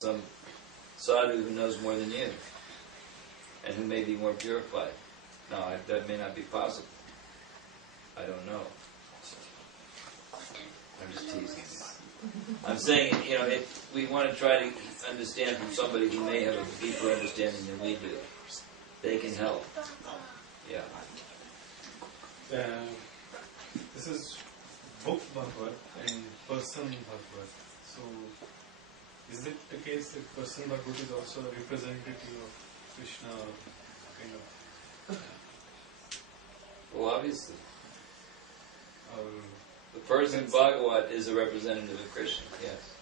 some sadhu who knows more than you, and who may be more purified. No, that may not be possible. I don't know. I'm just teasing. I'm saying, we want to try to understand from somebody who may have a deeper understanding than we do. They can help. Yeah. This is book Bhagavad and person Bhagavad. So, is it the case that person Bhagavad is also a representative of Krishna, kind of? Well, obviously. The person Bhagavat is a representative of Krishna, yes.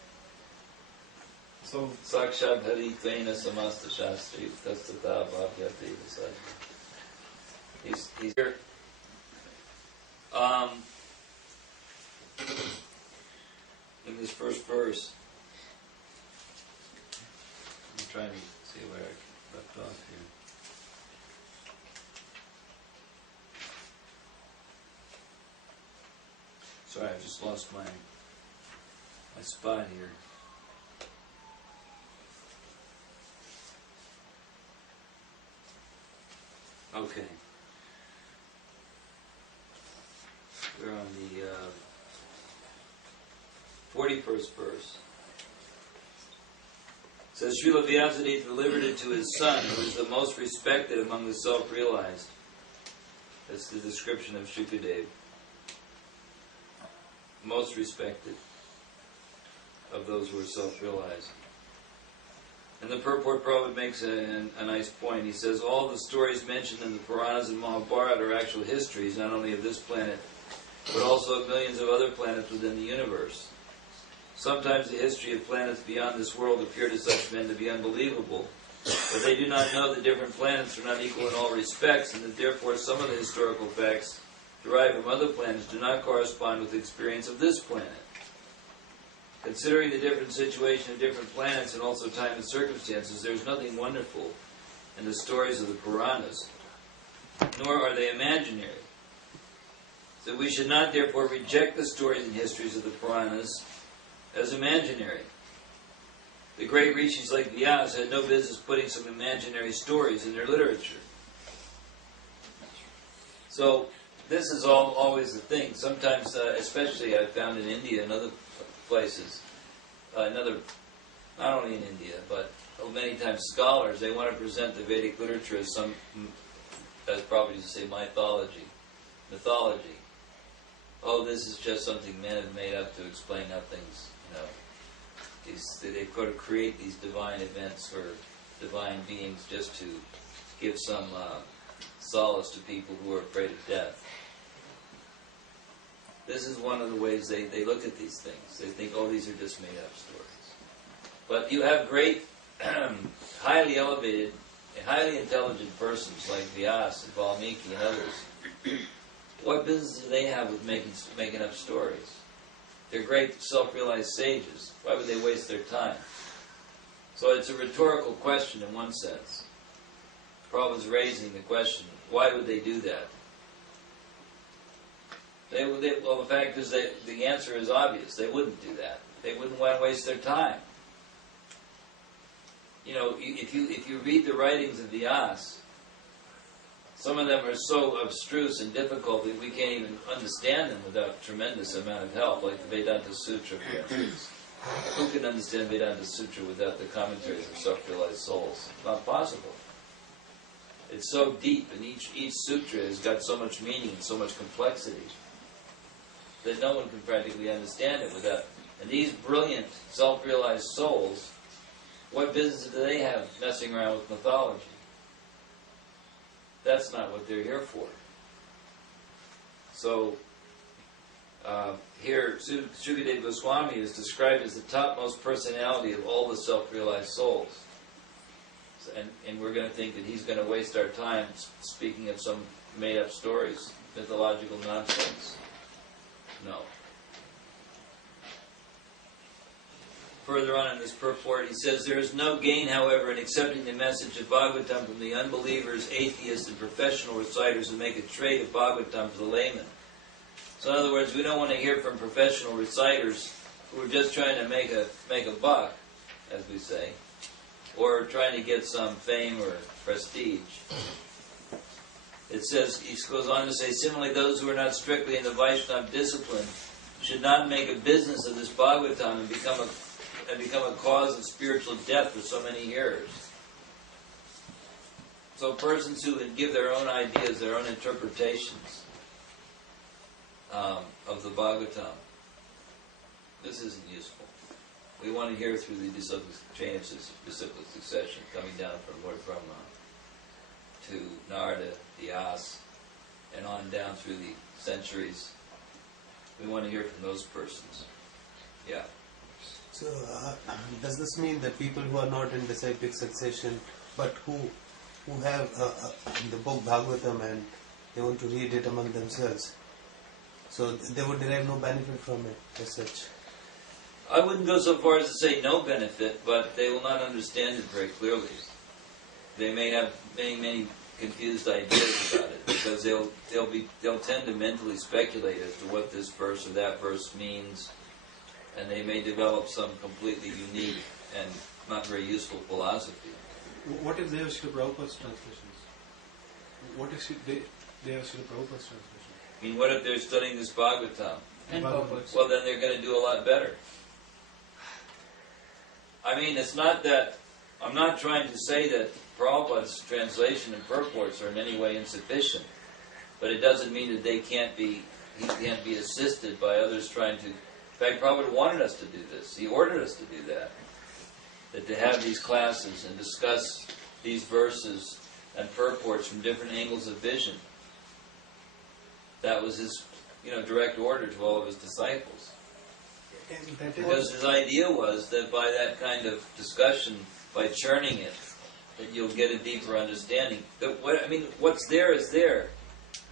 So, Sakshat Hari Tvena Samasta Shastri Tastata Bhavyati Vasaj. He's here. In this first verse, I'm trying to see where I left off here. Sorry, I just lost my spot here. Okay. We're on the 41st verse. It says, Srila Vyasadeva delivered it to his son, who is the most respected among the self-realized. That's the description of Shukadeva. Most respected of those who are self-realized. And the purport Prabhupada makes a nice point. He says, all the stories mentioned in the Puranas and Mahabharata are actual histories, not only of this planet, but also of millions of other planets within the universe. Sometimes the history of planets beyond this world appear to such men to be unbelievable, but they do not know that different planets are not equal in all respects, and that therefore some of the historical facts derived from other planets do not correspond with the experience of this planet. Considering the different situation of different planets and also time and circumstances, there is nothing wonderful in the stories of the Puranas, nor are they imaginary. So we should not therefore reject the stories and histories of the Puranas as imaginary. The great rishis like Vyasa had no business putting some imaginary stories in their literature. So this is always the thing. Sometimes, especially I've found in India and other places, not only in India, but many times scholars, they want to present the Vedic literature as probably to say mythology. Oh, this is just something men have made up to explain how things, they could create these divine events for divine beings just to give some solace to people who are afraid of death. This is one of the ways they look at these things. They think, oh, these are just made up stories. But you have great, highly elevated, highly intelligent persons like Vyasa and Valmiki and others. What business do they have with making up stories? They're great self-realized sages. Why would they waste their time? So it's a rhetorical question in one sense. Prabhupada's raising the question, why would they do that? Well, the fact is that the answer is obvious. They wouldn't do that. They wouldn't want to waste their time. If you read the writings of Vyasa, some of them are so abstruse and difficult that we can't even understand them without a tremendous amount of help, like the Vedanta Sutra, for instance. Who can understand Vedanta Sutra without the commentaries of self-realized souls? Not possible. It's so deep, and each sutra has got so much meaning and so much complexity that no one can practically understand it without. And these brilliant, self-realized souls, what business do they have messing around with mythology? That's not what they're here for. So, here, Shukadeva Goswami is described as the topmost personality of all the self-realized souls. And we're going to think that he's going to waste our time speaking of some made-up stories, mythological nonsense. No. Further on in this purport, he says, there is no gain, however, in accepting the message of Bhagavatam from the unbelievers, atheists, and professional reciters who make a trade of Bhagavatam for the layman. So in other words, we don't want to hear from professional reciters who are just trying to make a buck as we say, or trying to get some fame or prestige. It says, he goes on to say, similarly, those who are not strictly in the Vaishnava discipline should not make a business of this Bhagavatam and become a cause of spiritual death for so many years. So persons who would give their own ideas, their own interpretations of the Bhagavatam, this isn't useful. We want to hear through the chain of disciplic succession, coming down from Lord Brahma to Narada, Vyas, and on down through the centuries. We want to hear from those persons. Yeah. So, does this mean that people who are not in disciplic succession, but who have the book Bhagavatam and they want to read it among themselves, so they would derive no benefit from it as such? I wouldn't go so far as to say no benefit, but they will not understand it very clearly. They may have many confused ideas about it, because they'll tend to mentally speculate as to what this verse or that verse means, and they may develop some completely unique and not very useful philosophy. What if they have Srila Prabhupada's translations? What if they have Srila Prabhupada's translation? I mean, what if they're studying this Bhagavatam? Bhagavatam. Well, then they're going to do a lot better. I mean, it's not that, I'm not trying to say that Prabhupada's translation and purports are in any way insufficient, but it doesn't mean that he can't be assisted by others trying to. In fact, Prabhupada wanted us to do this. He ordered us to do that to have these classes and discuss these verses and purports from different angles of vision. That was his, direct order to all of his disciples. Because his idea was that by that kind of discussion, by churning it, that you'll get a deeper understanding. What's there is there.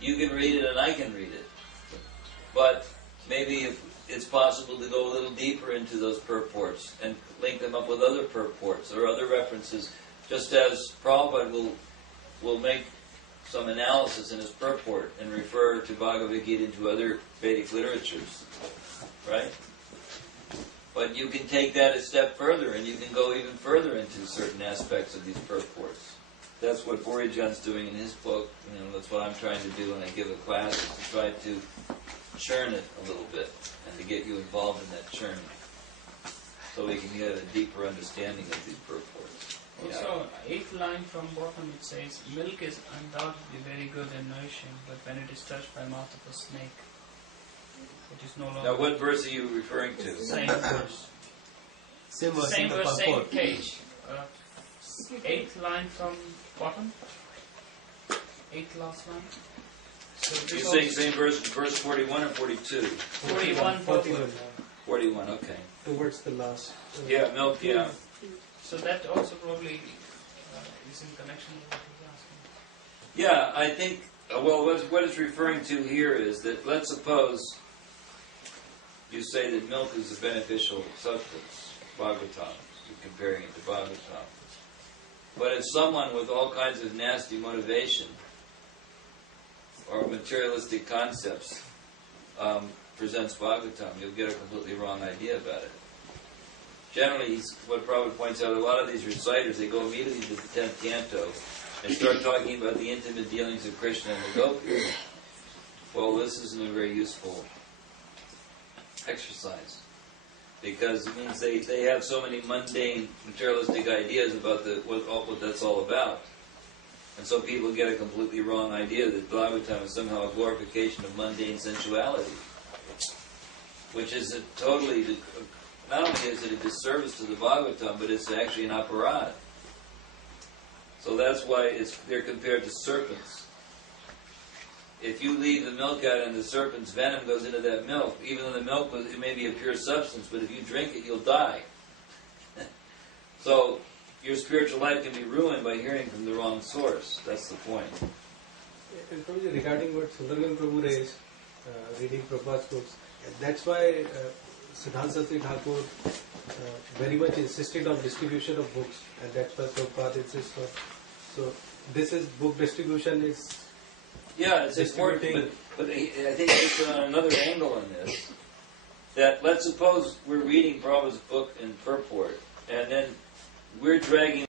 You can read it and I can read it. But maybe if it's possible to go a little deeper into those purports and link them up with other purports or other references, just as Prabhupada will make some analysis in his purport and refer to Bhagavad Gita and to other Vedic literatures. Right? But you can take that a step further, and you can go even further into certain aspects of these purports. That's what Borijan's doing in his book. That's what I'm trying to do when I give a class, is to try to churn it a little bit, and to get you involved in that churning, so we can get a deeper understanding of these purports. Also, 8th line from bottom, it says, milk is undoubtedly very good and nourishing, but when it is touched by mouth of a snake, it is no longer. Now, what verse are you referring to? Same verse. Same verse, same purport. page. 8th line from bottom. 8th last line. So You're saying same verse, verse 41 or 42? 41. 41, okay. Towards the last. Yeah, milk, yeah. So that also probably is in connection with what he's asking. Yeah, I think, what it's referring to here is that, let's suppose you say that milk is a beneficial substance, Bhagavatam, you're comparing it to Bhagavatam. But if someone with all kinds of nasty motivation or materialistic concepts presents Bhagavatam, you'll get a completely wrong idea about it. Generally, what Prabhupada points out, a lot of these reciters, they go immediately to the 10th canto and start talking about the intimate dealings of Krishna and the gopis. Well, this isn't a very useful exercise, because it means they have so many mundane, materialistic ideas about what that's all about. And so people get a completely wrong idea that Bhagavatam is somehow a glorification of mundane sensuality, which is not only is it a disservice to the Bhagavatam, but it's actually an aparad. So that's why they're compared to serpents. If you leave the milk out and the serpent's venom goes into that milk, even though the milk it may be a pure substance, but if you drink it, you'll die. So your spiritual life can be ruined by hearing from the wrong source. That's the point. Regarding what Sundarlan Prabhu raised, reading Prabhupada's books, that's why Siddhanta Saraswati Thakur very much insisted on distribution of books, and that's why Prabhupada insists on. So this is book distribution is. Yeah, it's important, but I think there's another angle in this. That let's suppose we're reading Prabhupada's book in purport, and then we're dragging